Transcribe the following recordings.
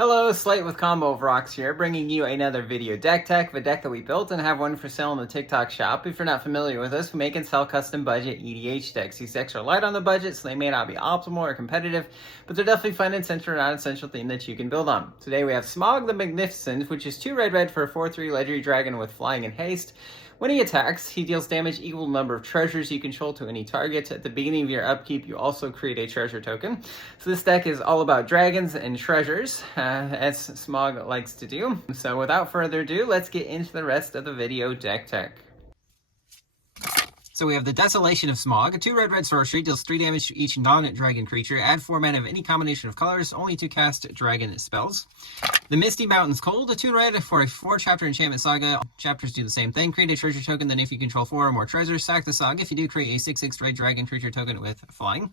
Hello, Slate with Combo of Rocks here, bringing you another video deck tech of a deck that we built and have one for sale in the TikTok shop. If you're not familiar with us, we make and sell custom budget EDH decks. These decks are light on the budget, so they may not be optimal or competitive, but they're definitely fun and centered around an essential theme that you can build on. Today we have Smaug the Magnificent, which is 2 red for a 4/3 legendary dragon with flying and haste. When he attacks, he deals damage equal to the number of treasures you control to any target. At the beginning of your upkeep, you also create a treasure token. So this deck is all about dragons and treasures, as Smaug likes to do. So without further ado, let's get into the rest of the video deck tech. So we have the Desolation of Smaug. 2 red sorcery, deals 3 damage to each non-dragon creature. Add 4 mana of any combination of colors, only to cast dragon spells. The Misty Mountains Cold. 2 red for a 4-chapter enchantment saga. Chapters do the same thing. Create a treasure token, then if you control 4 or more treasures, sack the saga. If you do, create a 6/6 red dragon creature token with flying.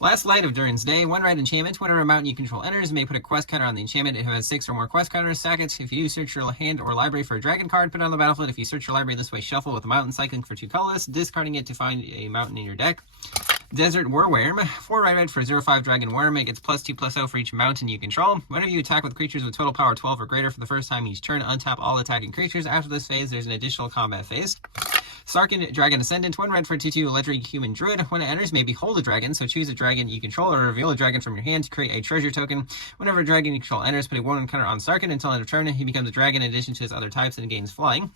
Last Light of Durin's Day. 1 red enchantment. Whenever a mountain you control enters, you may put a quest counter on the enchantment. If it has 6 or more quest counters, sack it. If you do, search your hand or library for a dragon card, put it on the battlefield. If you search your library this way, shuffle with a mountain, cycling for 2 colorless, discarding it to find a mountain in your deck. Desert Whirlworm. 4 red for 0/5 dragon worm. It gets +2/+0 for each mountain you control. Whenever you attack with creatures with total power 12 or greater for the first time each turn, untap all attacking creatures. After this phase, there's an additional combat phase. Sarkin Dragon Ascendant. 1 red for 2/2 legendary human druid. When it enters, may behold a dragon, so choose a dragon you control or reveal a dragon from your hand to create a treasure token. Whenever a dragon you control enters, put a 1 counter on Sarkin until end of turn. He becomes a dragon in addition to his other types and gains flying.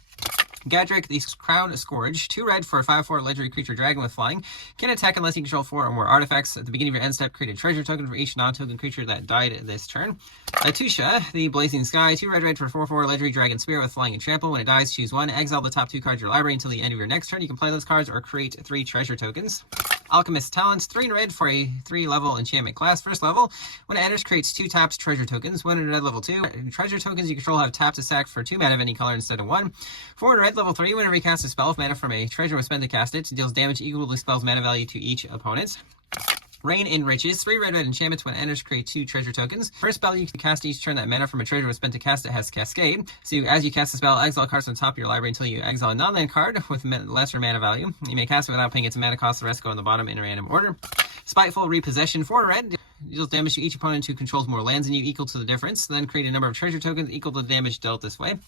Gadrick the Crown Scourge. 2 red for a 5/4 legendary creature dragon with flying. Can attack unless you control 4 or more artifacts. At the beginning of your end step, create a treasure token for each non-token creature that died this turn. Atusha the Blazing Sky. 2 red for a 4/4 legendary dragon spirit with flying and trample. When it dies, choose 1. Exile the top 2 cards of your library until the end of your next turn. You can play those cards or create 3 treasure tokens. Alchemist's Talents. 3 red for a 3-level enchantment class. First level. When it enters, creates 2 taps treasure tokens. 1 in red level 2. Treasure tokens you control have tap to sack for 2 mana of any color instead of 1. 4 in red level 3. Whenever you cast a spell, if mana from a treasure was spent to cast it, deals damage equal to the spell's mana value to each opponent. Rain in Riches. 3 red enchantments. When it enters, create 2 treasure tokens. First spell you can cast each turn that mana from a treasure was spent to cast it has Cascade. So as you cast the spell, exile cards on top of your library until you exile a non-land card with lesser mana value. You may cast it without paying its mana cost. The rest go on the bottom in a random order. Spiteful Repossession. 4 red. Deals damage to each opponent who controls more lands than you equal to the difference. Then create a number of treasure tokens equal to the damage dealt this way.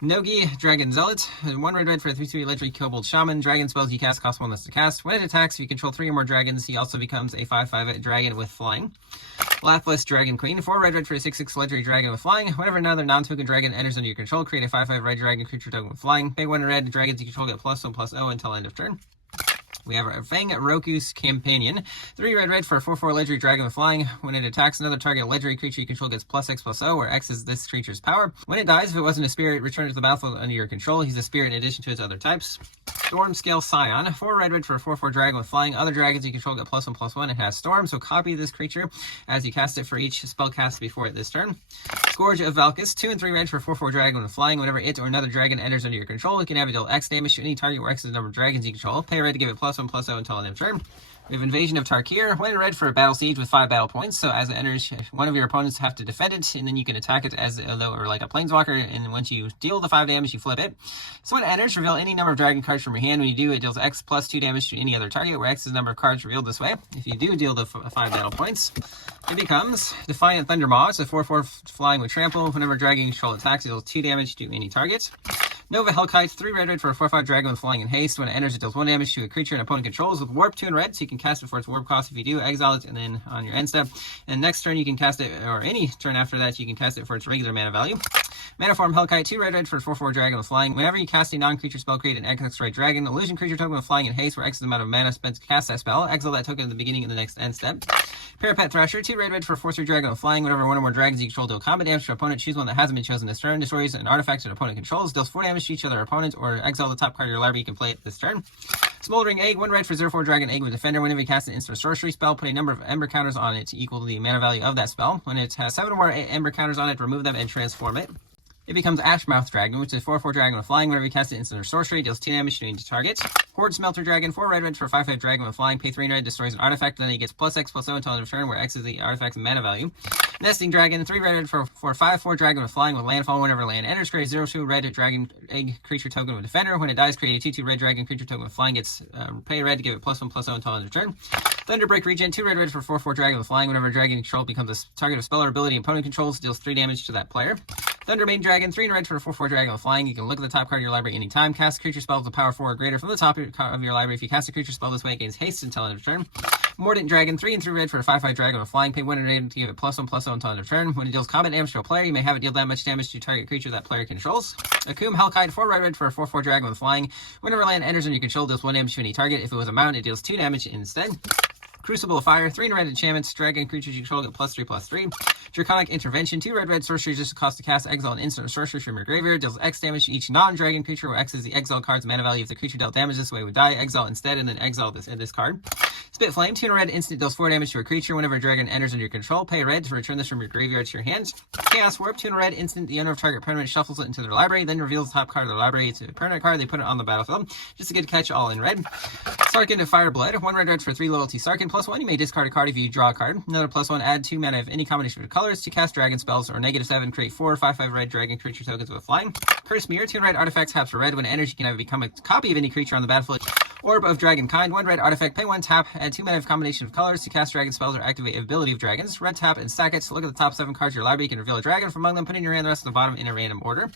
Nogi Dragon Zealot. 1 red for a 3/3 legendary kobold shaman. Dragon spells you cast cost 1 less to cast. When it attacks, if you control 3 or more dragons, he also becomes a 5/5 dragon with flying. Lathliss Dragon Queen. 4 red for a 6/6 legendary dragon with flying. Whenever another non-token dragon enters under your control, create a 5/5 red dragon creature token with flying. Pay 1 red dragons you control get +1/+0 until end of turn. We have our Fang Roku's Companion. 3 red for a 4/4 legendary dragon with flying. When it attacks another target legendary creature you control gets +X/+0, where X is this creature's power. When it dies, if it wasn't a spirit, return it to the battlefield under your control. He's a spirit in addition to its other types. Storm Scale Scion. 4 red for a 4/4 dragon with flying. Other dragons you control get +1/+1. It has Storm, so copy this creature as you cast it for each spell cast before it this turn. Scourge of Valkus. 2 and 3 red for a 4/4 dragon with flying. Whenever it or another dragon enters under your control, you can have it deal X damage to any target where X is the number of dragons you control. Pay red to give it +1/+0 until end of turn. We have Invasion of Tarkir. 1 red for a battle siege with 5 battle points. So as it enters, one of your opponents have to defend it, and then you can attack it as though or like a planeswalker. And once you deal the 5 damage, you flip it. So when it enters, reveal any number of dragon cards from your hand. When you do, it deals X +2 damage to any other target, where X is the number of cards revealed this way. If you do deal the 5 battle points, it becomes Defiant Thundermaw. It's a 4/4 flying with trample. Whenever dragon control attacks, it deals 2 damage to any target. Nova Hellkite. 3 red for a 4/5 dragon with flying and haste. When it enters, it deals 1 damage to a creature an opponent controls with warp. 2 in red, so you can cast it for its warp cost. If you do, exile it, and then on your end step. And next turn, you can cast it, or any turn after that, you can cast it for its regular mana value. Manaform Hellkite. 2 red for a 4/4 dragon with flying. Whenever you cast a non-creature spell, create an X red dragon. Illusion creature token with flying and haste, where X is the amount of mana spent to cast that spell. Exile that token at the beginning of the next end step. Parapet Thrasher. 2 red for a 4/3 dragon with flying. Whenever 1 or more dragons you control deal combat damage to an opponent, choose one that hasn't been chosen this turn. Destroys an artifact an opponent controls. Deals 4 damage to each other opponent, or exile the top card of your library. You can play it this turn. Smoldering Egg. 1 red for 0/4 dragon egg with defender. Whenever you cast an instant sorcery spell, put a number of ember counters on it equal to the mana value of that spell. When it has 7 or more ember counters on it, remove them and transform it. It becomes Ashmouth Dragon, which is a 4/4 dragon with flying. Whenever you cast it instant or sorcery, deals 2 damage to each target. Horde Smelter Dragon, 4 red for a 5/5 dragon with flying. Pay 3 red, destroys an artifact, then he gets +X/+0 until end of turn, where X is the artifact's mana value. Nesting Dragon, 3 red for a 5/4 dragon with flying with landfall. Whenever land enters, create 0/2 red dragon egg creature token with defender. When it dies, create a 2/2 red dragon creature token with flying. Gets pay red to give it +1/+0 until end of turn. Thunderbreak Regen, 2 red for 4/4 dragon with flying. Whenever a dragon control becomes a target of spell or ability opponent controls, deals 3 damage to that player. Thundermane Dragon, 3 red for a 4/4 dragon with flying. You can look at the top card of your library anytime. Cast creature spell with a power 4 or greater from the top of your library. If you cast a creature spell this way, it gains haste until end of turn. Mordant Dragon, 3 and 3 red for a 5/5 dragon with flying. Pay 1 red to give it +1/+0 until end of turn. When it deals combat damage to a player, you may have it deal that much damage to target creature that player controls. Akum Hellkite, 4 red for a 4/4 dragon with flying. Whenever land enters under your control, deals 1 damage to any target. If it was a mount, it deals 2 damage instead. Crucible of Fire, 3 red enchantments, dragon creatures you control get +3/+3. Draconic Intervention, 2 red sorcery, just cost to cast exile an instant or sorcery from your graveyard, deals X damage to each non-dragon creature, where X is the exile card's mana value. If the creature dealt damage this way would die, exile instead, and then exile this card. Spit Flame, 2 red instant, deals 4 damage to a creature. Whenever a dragon enters under your control, pay red to return this from your graveyard to your hand. Chaos Warp, 2 red instant, the owner of target permanent shuffles it into their library, then reveals the top card of their library to a permanent card. They put it on the battlefield, just to get a catch all in red. Sarkhan of Fireblood, 1 red for 3 loyalty Sarkhan, +1, you may discard a card if you draw a card. Another +1, add 2 mana of any combination of colors to cast dragon spells, or -7, create 4 5/5 red dragon creature tokens with flying. Curse Mirror, 2 red artifacts, taps for red. When it enters, you can either become a copy of any creature on the battlefield. Orb of Dragon Kind, 1 red artifact, pay 1 tap, add 2 mana of combination of colors to cast dragon spells or activate ability of dragons. Red tap and stack it. Look at the top 7 cards of your library. You can reveal a dragon from among them, put in your hand the rest of the bottom in a random order.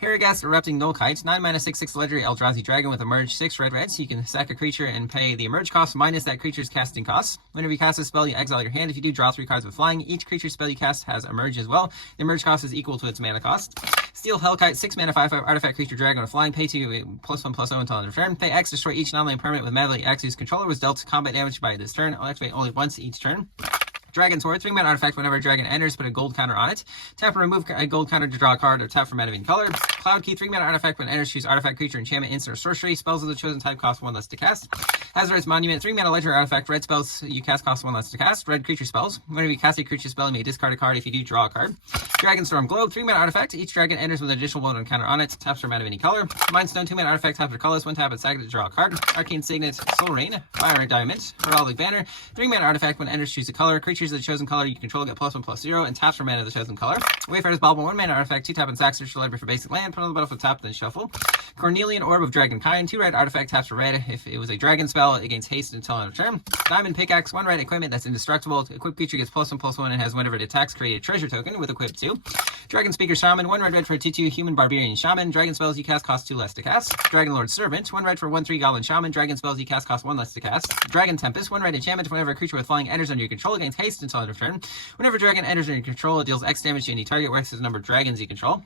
Harrogast Erupting Nullkite, 9 mana 6/6 legendary Eldrazi dragon with emerge 6 red. So you can sack a creature and pay the emerge cost minus that creature's casting cost. Whenever you cast a spell, you exile your hand. If you do, draw 3 cards with flying. Each creature spell you cast has emerge as well. The emerge cost is equal to its mana cost. Steel Hellkite, 6 mana 5/5 artifact creature dragon with flying. Pay 2 +1/+0 until end of turn. Pay X, destroy each non-land permanent with mana value X whose controller was dealt combat damage by this turn. I'll activate only once each turn. Dragon Sword, 3 mana artifact. Whenever a dragon enters, put a gold counter on it. Tap and remove a gold counter to draw a card, or tap for mana of any color. Cloud Key, 3 mana artifact. When it enters, choose artifact, creature, enchantment, instant, or sorcery. Spells of the chosen type cost 1 less to cast. Hazardous Monument, 3 mana legendary artifact. Red spells you cast cost 1 less to cast. Red creature spells. Whenever you cast a creature spell, you may discard a card. If you do, draw a card. Dragonstorm Globe, 3 mana artifact. Each dragon enters with an additional 1 counter on it. Taps for mana of any color. Mindstone, 2 mana artifact. Taps for colors. 1 tap and sack it to draw a card. Arcane Signet, Soul Rain, Fire and Diamond. Heraldic Banner, 3 mana artifact. When it enters, choose a color. Creatures of the chosen color you control get +1/+0 and taps for mana of the chosen color. Wayfarer's Bauble, 1 mana artifact. 2 tap and sack, search your library for basic land. Put on the battlefield, tap, then shuffle. Cornelian Orb of Dragonkind, 2 red artifact. Taps for red. If it was a dragon spell, it gains haste until end of turn. Diamond Pickaxe, 1 red equipment that's indestructible. Equipped creature gets +1/+1 and has whenever it attacks, create a treasure token with equip 2. Dragon Speaker Shaman, 1 red for a 2/2 human barbarian shaman. Dragon spells you cast cost 2 less to cast. Dragon Lord Servant, 1 red for 1/3 goblin shaman. Dragon spells you cast cost 1 less to cast. Dragon Tempest, 1 red enchantment. Whenever a creature with flying enters under your control, it gains haste until end of turn. Whenever a dragon enters under your control, it deals X damage to any target, where X is the number of dragons you control.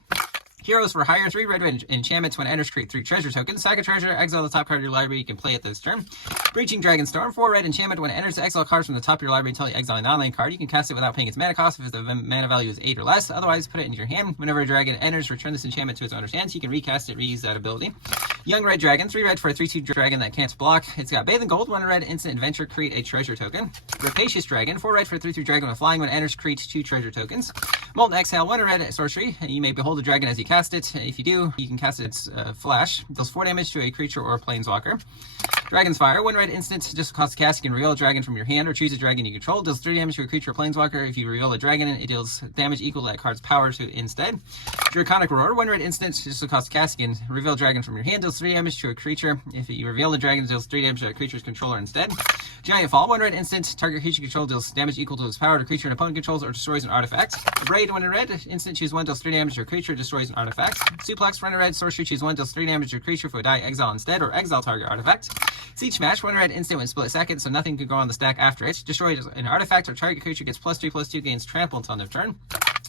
Heroes for Hire, 3 red enchantments. When enters, create 3 treasure tokens. Sack a treasure, exile the top card of your library. You can play it this turn. Breaching Dragonstorm, 4 red enchantment. When it enters, exile cards from the top of your library until you exile a non-land card. You can cast it without paying its mana cost if the mana value is 8 or less. Otherwise, put it into your hand. Whenever a dragon enters, return this enchantment to its owner's hand. So you can recast it, reuse that ability. Young Red Dragon, 3 red for a 3/2 dragon that can't block. It's got Bathe in Gold, 1 red instant adventure, create a treasure token. Rapacious Dragon, 4 red for a 3/3 dragon with flying. When it enters, create 2 treasure tokens. Molten Exhale, 1 red sorcery. You may behold a dragon as you cast it. If you do, you can cast its flash. It deals 4 damage to a creature or a planeswalker. Dragon's Fire, 1 red instant, just cost to cast. You can reveal a dragon from your hand or choose a dragon you control. Deals 3 damage to a creature or planeswalker. If you reveal a dragon, it deals damage equal to that card's power to instead. Draconic Roar, 1 red instant, just cost to cast. You can reveal a dragon from your hand. Deals 3 damage to a creature. If you reveal the dragon, it deals 3 damage to a creature's controller instead. Giant Fall, 1 red instant, target creature control deals damage equal to its power to creature an opponent controls or destroys an artifact. Braid, 1 red instant, choose 1, deals 3 damage to a creature, destroys an artifact. Suplex, 1 red sorcery, choose 1, deals 3 damage to a creature. If it would die, exile instead, or exile target artifact. Siege Smash, 1 red instant when split second, so nothing can go on the stack after it. Destroy an artifact or target creature gets +3/+2, gains trample until end of turn.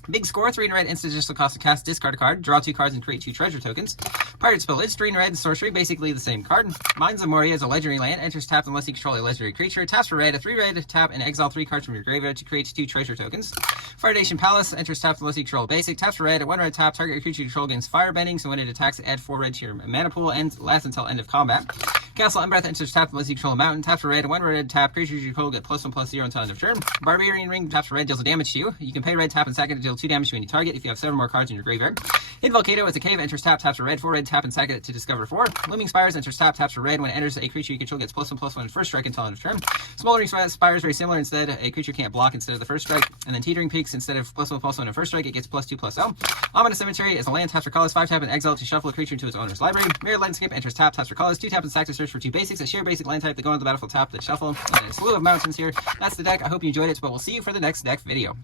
Big Score, 3 red instant, just the cost to cast, discard a card, draw 2 cards, and create 2 treasure tokens. Pirate Spillage, 3 red sorcery, basically the same card. Mines of Moria is a legendary land, enters tapped unless you control a legendary creature. Taps for red, a 3 red, tap and exile 3 cards from your graveyard to create 2 treasure tokens. Firedation Palace, enters tapped unless you control a basic. Taps for red, a 1 red tap, target creature you control gains firebending, so when it attacks, add 4 red to your mana pool and lasts until end of combat. Castle Unbreath, enters tapped unless you control a mountain. Taps for red, a 1 red tap, creatures you control get +1/+0 until end of turn. Barbarian Ring, taps for red, deals a damage to you. You can pay red, tap and sack it to deal 2 damage to any target if you have 7 more cards in your graveyard. Hidden Volcano is a cave, enters tap, taps for red, 4 red, tap and sack it to discover 4. Looming Spires enters tap, taps for red. When it enters, a creature you control gets +1/+1 first strike until end of turn. Smoldering Spires, very similar. Instead, a creature can't block instead of the first strike. And then Teetering Peaks, instead of +1/+1 in first strike, it gets +2/+0. Ominous Cemetery is a land, taps for colors, 5 tap and exile to shuffle a creature into its owner's library. Mirror Landscape enters tap, taps for colors, 2 tap and sack to search for 2 basics, a sheer basic land type that go on the battlefield tap that shuffle. And a slew of mountains here. That's the deck. I hope you enjoyed it, but we'll see you for the next deck video.